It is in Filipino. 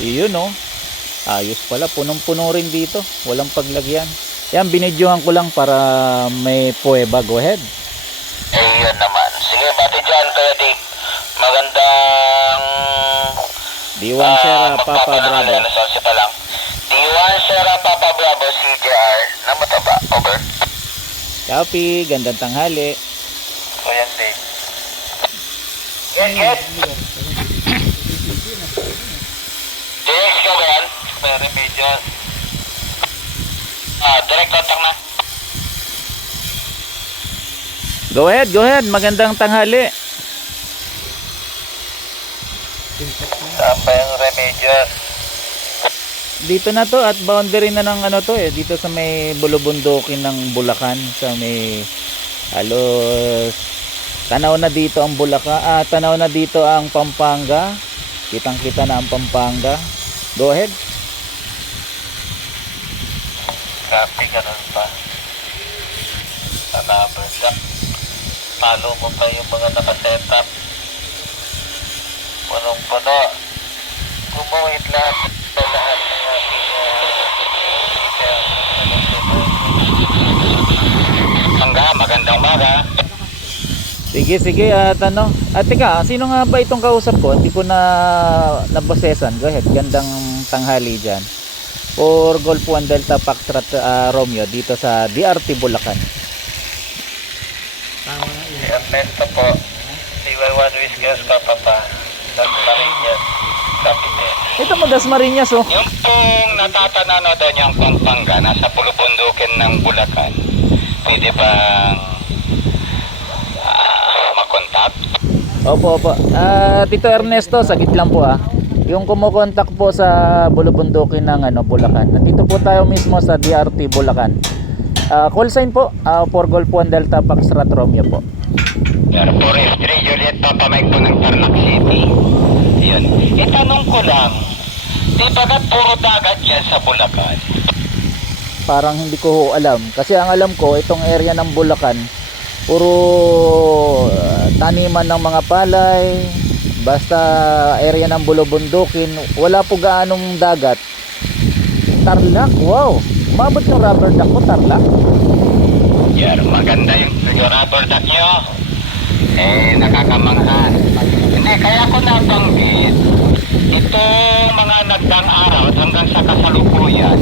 Iyon oh. Ayos pala, punong-puno rin dito. Walang paglagyan. Yan, binidyohan ko lang para may puweba. Go ahead. Eh, yun naman. Sige, bati dyan, Kuya Dave. Magandang... D1 ah, Sierra, Papa Bravo. sa pa lang. D1 Sierra Papa Bravo, CJR. Na mataba. Over. Copy, gandang tanghali. Kuya Dave. Get, get. Direct ka ba yan? May remedios. Ah, direct contact na. Go ahead, go ahead. Magandang tanghali. Saan pa yung remedios? Dito na to at boundary na ng ano to eh. Dito sa may bulubundukin ng Bulacan. Sa may halos tanaw na dito ang Bulacan. Ah, tanaw na dito ang Pampanga. Kitang kita na ang Pampanga. Go ahead. Copy, ganun pa. Another duck. Palo mo pa yung mga nakasetup. Punong-puno. Gumuhit lahat sa lahat ng ating Mangga, magandang umaga. Sige, sige. At ano. At teka, sino nga ba itong kausap ko? Hindi ko na nabosesan. Go ahead. Gandang tanghali dyan. For Golf 1 Delta Foxtrot ah, Romeo dito sa DRT Bulacan. Si Ernesto po. CY1 Whiskers Papa. Las Marinas. Capital. Ito mo, Dasmariñas oh. Yung pong natatanano doon yung Pampanga, nasa pulubundukin ng Bulacan, pwede bang ah, makontak? Opo, opo. Ah, Tito Ernesto, sagit lang po ah. Yung kumukontak po sa Bulubundukin ng ano, Bulacan. Nandito po tayo mismo sa DRT Bulacan. Ah, call sign po, ah, for Golf 1 Delta Foxtrot Romeo po. Pero for F3 Juliet Papa Mike po ng Tarlac City. Yun. Itanong ko lang, di ba ka puro dagat yan sa Bulacan? Parang hindi ko alam. Kasi ang alam ko, itong area ng Bulacan, puro ah, taniman ng mga palay, basta area ng Bulubundukin, wala po gaanong dagat. Tarlac, wow! Umabot yung rubber duck ko, Tarlac. Yan, maganda yung, yung rubber duck nyo. Eh, nakakamangha. Hindi, kaya ko nabanggit, itong mga nagdang araw hanggang sa kasalukuyan,